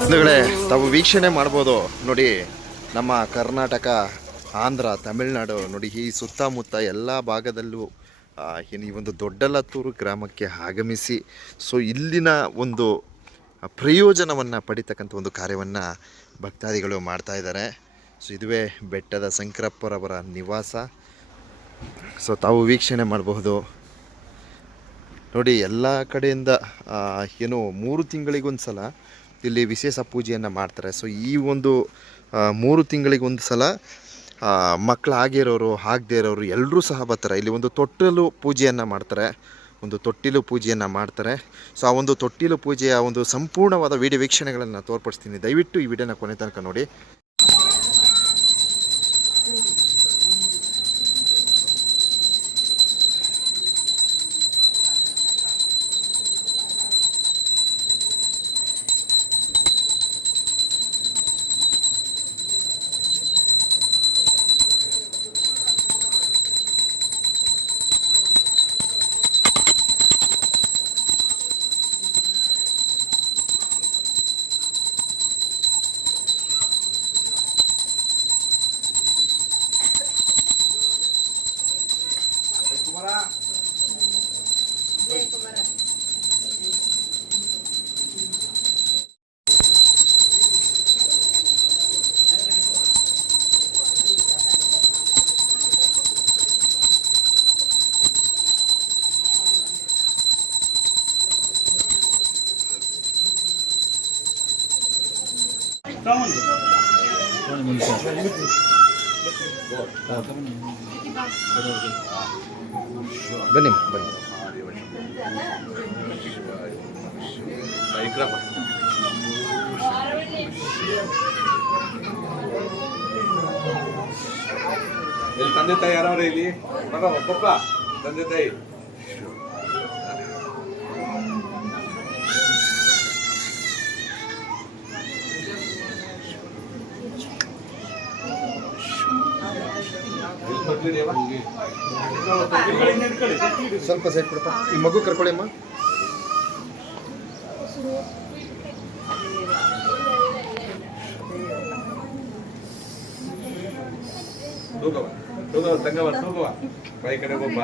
ಬಂಧುಗಳೇ, ತಾವು ವೀಕ್ಷಣೆ ಮಾಡ್ಬೋದು. ನೋಡಿ, ನಮ್ಮ ಕರ್ನಾಟಕ, ಆಂಧ್ರ, ತಮಿಳುನಾಡು, ನೋಡಿ, ಈ ಸುತ್ತಮುತ್ತ ಎಲ್ಲ ಭಾಗದಲ್ಲೂ ಏನು ಈ ಒಂದು ದೊಡ್ಡಲತ್ತೂರು ಗ್ರಾಮಕ್ಕೆ ಆಗಮಿಸಿ, ಸೊ, ಇಲ್ಲಿನ ಒಂದು ಪ್ರಯೋಜನವನ್ನು ಪಡಿತಕ್ಕಂಥ ಒಂದು ಕಾರ್ಯವನ್ನು ಭಕ್ತಾದಿಗಳು ಮಾಡ್ತಾ ಇದ್ದಾರೆ. ಸೊ, ಇದುವೇ ಬೆಟ್ಟದ ಶಂಕರಪ್ಪರವರ ನಿವಾಸ. ಸೊ, ತಾವು ವೀಕ್ಷಣೆ ಮಾಡಬಹುದು. ನೋಡಿ, ಎಲ್ಲ ಕಡೆಯಿಂದ ಏನು ಮೂರು ತಿಂಗಳಿಗೊಂದು ಸಲ ಇಲ್ಲಿ ವಿಶೇಷ ಪೂಜೆಯನ್ನು ಮಾಡ್ತಾರೆ. ಸೊ ಈ ಒಂದು ಮೂರು ತಿಂಗಳಿಗೊಂದು ಸಲ ಮಕ್ಕಳು ಆಗಿರೋರು ಆಗದೇ ಇರೋರು ಎಲ್ಲರೂ ಸಹ ಬರ್ತಾರೆ. ಇಲ್ಲಿ ಒಂದು ತೊಟ್ಟಲು ಪೂಜೆಯನ್ನು ಮಾಡ್ತಾರೆ. ಒಂದು ತೊಟ್ಟಿಲು ಪೂಜೆಯನ್ನು ಮಾಡ್ತಾರೆ. ಸೊ ಆ ಒಂದು ತೊಟ್ಟಿಲು ಪೂಜೆಯ ಒಂದು ಸಂಪೂರ್ಣವಾದ ವಿಡಿಯೋ ವೀಕ್ಷಣೆಗಳನ್ನು ತೋರ್ಪಡಿಸ್ತೀನಿ. ದಯವಿಟ್ಟು ಈ ವಿಡಿಯೋನ ಕೊನೆ ತನಕ ನೋಡಿ. ಬನ್ನಿ ಬನ್ನಿ ಇಲ್ಲಿ ತಂದೆ ತಾಯಿ ಯಾರವ್ರೆ ಇಲ್ಲಿ ಬರ ಪಪ್ಪ ತಂದೆ ತಾಯಿ ಸ್ವಲ್ಪ ಸೈಡ್ ಕೊಡಪ್ಪ. ಈ ಮಗು ಕರ್ಕೊಳ್ಳಿ ಅಮ್ಮ ತೂಗವ ತೂಗವ ತಂಗವ ಬೈ ಕಡೆ ಒಬ್ಬ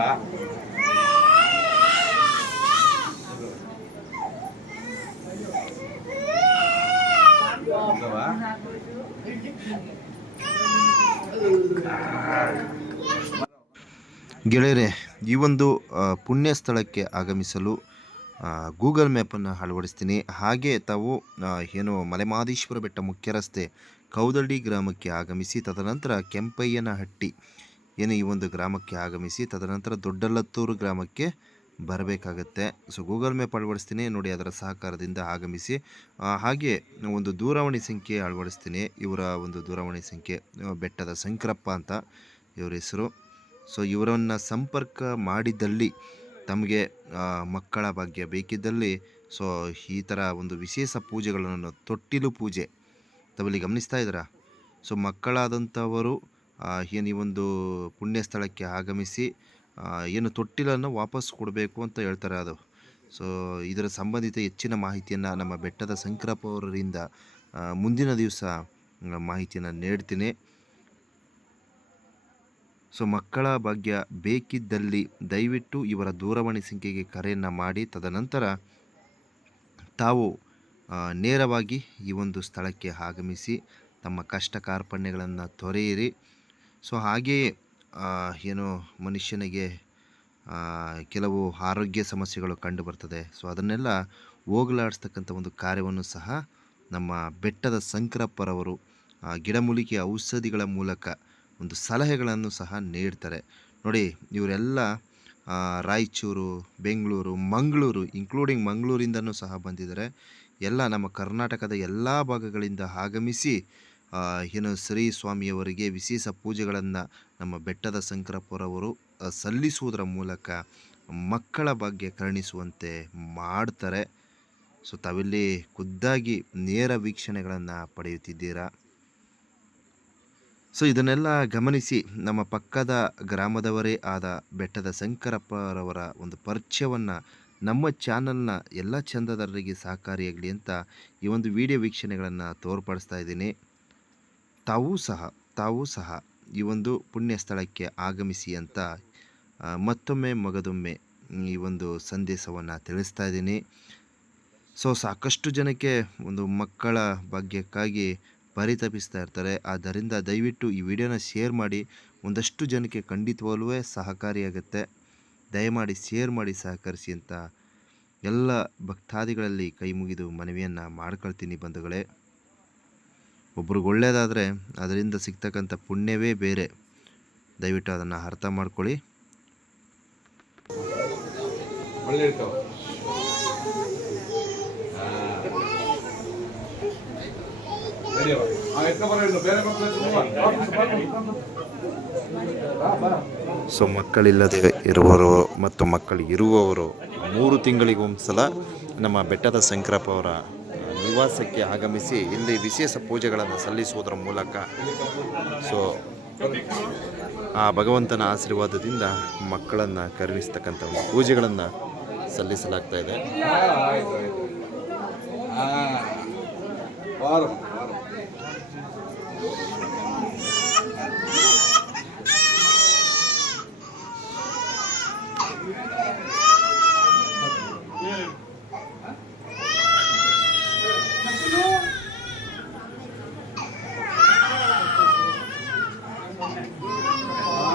ತೂಗವ ಗೆಳೆಯರೆ, ಈ ಒಂದು ಪುಣ್ಯ ಸ್ಥಳಕ್ಕೆ ಆಗಮಿಸಲು ಗೂಗಲ್ ಮ್ಯಾಪನ್ನು ಅಳವಡಿಸ್ತೀನಿ. ಹಾಗೆ ತಾವು ಏನು ಮಲೆಮಹದೇಶ್ವರ ಬೆಟ್ಟ ಮುಖ್ಯ ರಸ್ತೆ ಕೌದಳ್ಳಿ ಗ್ರಾಮಕ್ಕೆ ಆಗಮಿಸಿ, ತದನಂತರ ಕೆಂಪಯ್ಯನಹಟ್ಟಿ, ಏನು ಈ ಒಂದು ಗ್ರಾಮಕ್ಕೆ ಆಗಮಿಸಿ, ತದನಂತರ ದೊಡ್ಡಲತ್ತೂರು ಗ್ರಾಮಕ್ಕೆ ಬರಬೇಕಾಗತ್ತೆ. ಸೊ ಗೂಗಲ್ ಮ್ಯಾಪ್ ಅಳವಡಿಸ್ತೀನಿ. ನೋಡಿ ಅದರ ಸಹಕಾರದಿಂದ ಆಗಮಿಸಿ. ಹಾಗೆ ಒಂದು ದೂರವಾಣಿ ಸಂಖ್ಯೆ ಅಳವಡಿಸ್ತೀನಿ. ಇವರ ಒಂದು ದೂರವಾಣಿ ಸಂಖ್ಯೆ ಬೆಟ್ಟದ ಶಂಕರಪ್ಪ ಅಂತ ಇವರ ಹೆಸರು. ಸೊ ಇವರನ್ನು ಸಂಪರ್ಕ ಮಾಡಿದಲ್ಲಿ ತಮಗೆ ಮಕ್ಕಳ ಭಾಗ್ಯ ಬೇಕಿದ್ದಲ್ಲಿ ಸೊ ಈ ಥರ ಒಂದು ವಿಶೇಷ ಪೂಜೆಗಳನ್ನು, ತೊಟ್ಟಿಲು ಪೂಜೆ. ತಮ್ಮಲ್ಲಿ ಗಮನಿಸ್ತಾ ಇದ್ದೀರಾ? ಸೊ ಮಕ್ಕಳಾದಂಥವರು ಈ ಒಂದು ಪುಣ್ಯಸ್ಥಳಕ್ಕೆ ಆಗಮಿಸಿ ಏನು ತೊಟ್ಟಿಲನ್ನು ವಾಪಸ್ ಕೊಡಬೇಕು ಅಂತ ಹೇಳ್ತಾರೆ ಅದು. ಸೊ ಇದರ ಸಂಬಂಧಿತ ಹೆಚ್ಚಿನ ಮಾಹಿತಿಯನ್ನು ನಮ್ಮ ಬೆಟ್ಟದ ಅವರಿಂದ ಮುಂದಿನ ದಿವಸ ಮಾಹಿತಿಯನ್ನು ನೀಡ್ತೀನಿ. ಸೊ ಮಕ್ಕಳ ಭಾಗ್ಯ ಬೇಕಿದ್ದಲ್ಲಿ ದಯವಿಟ್ಟು ಇವರ ದೂರವಾಣಿ ಸಂಖ್ಯೆಗೆ ಕರೆಯನ್ನು ಮಾಡಿ. ತದನಂತರ ತಾವು ನೇರವಾಗಿ ಈ ಒಂದು ಸ್ಥಳಕ್ಕೆ ಆಗಮಿಸಿ ತಮ್ಮ ಕಷ್ಟ ಕಾರ್ಪಣ್ಯಗಳನ್ನು ತೊರೆಯಿರಿ. ಸೊ ಹಾಗೆಯೇ ಏನು ಮನುಷ್ಯನಿಗೆ ಕೆಲವು ಆರೋಗ್ಯ ಸಮಸ್ಯೆಗಳು ಕಂಡು ಬರ್ತದೆ. ಸೊ ಅದನ್ನೆಲ್ಲ ಹೋಗಲಾಡಿಸ್ತಕ್ಕಂಥ ಒಂದು ಕಾರ್ಯವನ್ನು ಸಹ ನಮ್ಮ ಬೆಟ್ಟದ ಶಂಕರಪ್ಪರವರು ಗಿಡಮೂಲಿಕೆ ಔಷಧಿಗಳ ಮೂಲಕ ಒಂದು ಸಲಹೆಗಳನ್ನು ಸಹ ನೀಡ್ತಾರೆ. ನೋಡಿ, ಇವರೆಲ್ಲ ರಾಯಚೂರು, ಬೆಂಗಳೂರು, ಮಂಗಳೂರು ಇನ್ಕ್ಲೂಡಿಂಗ್ ಮಂಗಳೂರಿಂದನೂ ಸಹ ಬಂದಿದ್ದಾರೆ. ಎಲ್ಲ ನಮ್ಮ ಕರ್ನಾಟಕದ ಎಲ್ಲ ಭಾಗಗಳಿಂದ ಆಗಮಿಸಿ ಏನು ಶ್ರೀ ಸ್ವಾಮಿಯವರಿಗೆ ವಿಶೇಷ ಪೂಜೆಗಳನ್ನು ನಮ್ಮ ಬೆಟ್ಟದ ಶಂಕರಪ್ಪರವರು ಸಲ್ಲಿಸುವುದರ ಮೂಲಕ ಮಕ್ಕಳ ಬಗ್ಗೆ ಕರುಣಿಸುವಂತೆ ಮಾಡ್ತಾರೆ. ಸೊ, ತಾವಿಲ್ಲಿ ಖುದ್ದಾಗಿ ನೇರ ವೀಕ್ಷಣೆಗಳನ್ನು ಪಡೆಯುತ್ತಿದ್ದೀರಾ? ಸೊ, ಇದನ್ನೆಲ್ಲ ಗಮನಿಸಿ ನಮ್ಮ ಪಕ್ಕದ ಗ್ರಾಮದವರೇ ಆದ ಬೆಟ್ಟದ ಶಂಕರಪ್ಪರವರ ಒಂದು ಪರಿಚಯವನ್ನು ನಮ್ಮ ಚಾನಲ್ನ ಎಲ್ಲ ಚಂದದಾರರಿಗೆ ಸಹಕಾರಿಯಾಗಲಿ ಅಂತ ಈ ಒಂದು ವಿಡಿಯೋ ವೀಕ್ಷಣೆಗಳನ್ನು ತೋರ್ಪಡಿಸ್ತಾ ಇದ್ದೀನಿ. ತಾವೂ ಸಹ ತಾವೂ ಸಹ ಈ ಒಂದು ಪುಣ್ಯ ಸ್ಥಳಕ್ಕೆ ಆಗಮಿಸಿ ಅಂತ ಮತ್ತೊಮ್ಮೆ ಮಗದೊಮ್ಮೆ ಈ ಒಂದು ಸಂದೇಶವನ್ನು ತಿಳಿಸ್ತಾ ಇದ್ದೀನಿ. ಸೊ, ಸಾಕಷ್ಟು ಜನಕ್ಕೆ ಒಂದು ಮಕ್ಕಳ ಭಾಗ್ಯಕ್ಕಾಗಿ ಪರಿತಪಿಸ್ತಾ ಇರ್ತಾರೆ. ಆದ್ದರಿಂದ ದಯವಿಟ್ಟು ಈ ವಿಡಿಯೋನ ಶೇರ್ ಮಾಡಿ, ಒಂದಷ್ಟು ಜನಕ್ಕೆ ಖಂಡಿತವಾಗ್ಲೂ ಸಹಕಾರಿಯಾಗುತ್ತೆ. ದಯಮಾಡಿ ಶೇರ್ ಮಾಡಿ, ಸಹಕರಿಸಿ ಅಂತ ಎಲ್ಲ ಭಕ್ತಾದಿಗಳಲ್ಲಿ ಕೈ ಮುಗಿದು ಮನವಿಯನ್ನು ಮಾಡ್ಕೊಳ್ತೀನಿ ಬಂಧುಗಳೇ. ಒಬ್ರಿಗೆ ಒಳ್ಳೆಯದಾದರೆ ಅದರಿಂದ ಸಿಗ್ತಕ್ಕಂಥ ಪುಣ್ಯವೇ ಬೇರೆ ದಯವಿಟ್ಟು ಅದನ್ನು ಅರ್ಥ ಮಾಡ್ಕೊಳ್ಳಿ. ಸೊ, ಮಕ್ಕಳಿಲ್ಲದೆ ಇರುವವರು ಮತ್ತು ಮಕ್ಕಳು ಇರುವವರು ಮೂರು ತಿಂಗಳಿಗೆ ಒಂದು ಸಲ ನಮ್ಮ ಬೆಟ್ಟದ ಶಂಕರಪ್ಪ ಅವರ ನಿವಾಸಕ್ಕೆ ಆಗಮಿಸಿ ಇಲ್ಲಿ ವಿಶೇಷ ಪೂಜೆಗಳನ್ನು ಸಲ್ಲಿಸುವುದರ ಮೂಲಕ ಸೊ ಆ ಭಗವಂತನ ಆಶೀರ್ವಾದದಿಂದ ಮಕ್ಕಳನ್ನು ಕರುಣಿಸ್ತಕ್ಕಂಥ ಒಂದು ಪೂಜೆಗಳನ್ನು ಸಲ್ಲಿಸಲಾಗ್ತಾ ಇದೆ ಆ, ಆಯ್ತು ಆಯ್ತು ಆ, ಬಾರು ಬಾರು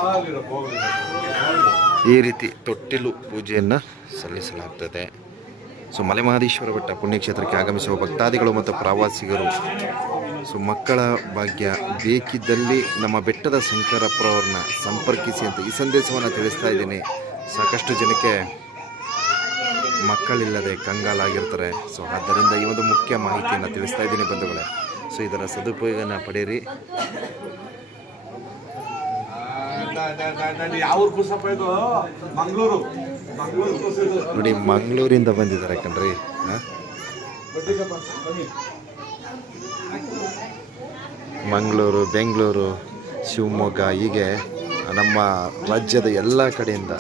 ಆಗಿರಪ್ಪ, ಹೋಗ್ಲಿ. ಈ ರೀತಿ ತೊಟ್ಟಿಲು ಪೂಜೆಯನ್ನು ಸಲ್ಲಿಸಲಾಗ್ತದೆ. ಸೊ ಮಲೆಮಹದೇಶ್ವರ ಬೆಟ್ಟ ಪುಣ್ಯಕ್ಷೇತ್ರಕ್ಕೆ ಆಗಮಿಸುವ ಭಕ್ತಾದಿಗಳು ಮತ್ತು ಪ್ರವಾಸಿಗರು. ಸೊ ಮಕ್ಕಳ ಭಾಗ್ಯ ಬೇಕಿದ್ದಲ್ಲಿ ನಮ್ಮ ಬೆಟ್ಟದ ಶಂಕರಪ್ಪರವ್ರನ್ನ ಸಂಪರ್ಕಿಸಿ ಅಂತ ಈ ಸಂದೇಶವನ್ನು ತಿಳಿಸ್ತಾ ಇದ್ದೀನಿ. ಸಾಕಷ್ಟು ಜನಕ್ಕೆ ಮಕ್ಕಳಿಲ್ಲದೆ ಕಂಗಾಲಾಗಿರ್ತಾರೆ. ಸೊ ಆದ್ದರಿಂದ ಈ ಒಂದು ಮುಖ್ಯ ಮಾಹಿತಿಯನ್ನು ತಿಳಿಸ್ತಾ ಇದ್ದೀನಿ ಬಂಧುಗಳೇ. ಸೊ ಇದರ ಸದುಪಯೋಗನ ಪಡೆಯಿರಿ. ಯಾವ ಕೂಸಪ್ಪ ಇದು? ಮಂಗಳೂರು. ಮಂಗಳೂರು ಕೂಸು ಇದು ನೋಡಿ ಮಂಗಳೂರಿಂದ ಬಂದಿದ್ದಾರೆ ಕಣ್ರಿ. ಮಂಗಳೂರು ಬೆಂಗಳೂರು ಶಿವಮೊಗ್ಗ ಹೀಗೆ ನಮ್ಮ ರಾಜ್ಯದ ಎಲ್ಲ ಕಡೆಯಿಂದ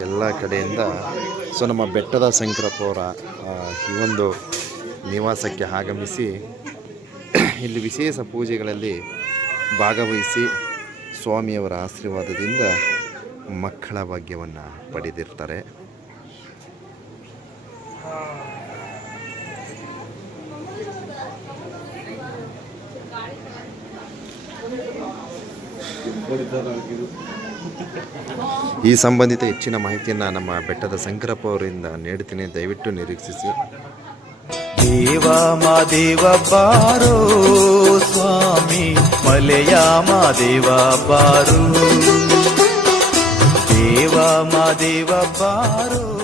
ಎಲ್ಲ ಕಡೆಯಿಂದ ಸೊ ನಮ್ಮ ಬೆಟ್ಟದ ಶಂಕರಪ್ಪ ಅವರ ಈ ಒಂದು ನಿವಾಸಕ್ಕೆ ಆಗಮಿಸಿ ಇಲ್ಲಿ ವಿಶೇಷ ಪೂಜೆಗಳಲ್ಲಿ ಭಾಗವಹಿಸಿ ಸ್ವಾಮಿಯವರ ಆಶೀರ್ವಾದದಿಂದ ಮಕ್ಕಳ ಭಾಗ್ಯವನ್ನು ಪಡೆದಿರ್ತಾರೆ. ಈ ಸಂಬಂಧಿತ ಹೆಚ್ಚಿನ ಮಾಹಿತಿಯನ್ನು ನಮ್ಮ ಬೆಟ್ಟದ ಶಂಕರಪ್ಪ ಅವರಿಂದ ನೀಡುತ್ತೇನೆ. ದಯವಿಟ್ಟು ನಿರೀಕ್ಷಿಸಿ. దేవ బారో స్వామి మలయా మా దేవ బారు. దేవా మా బారో.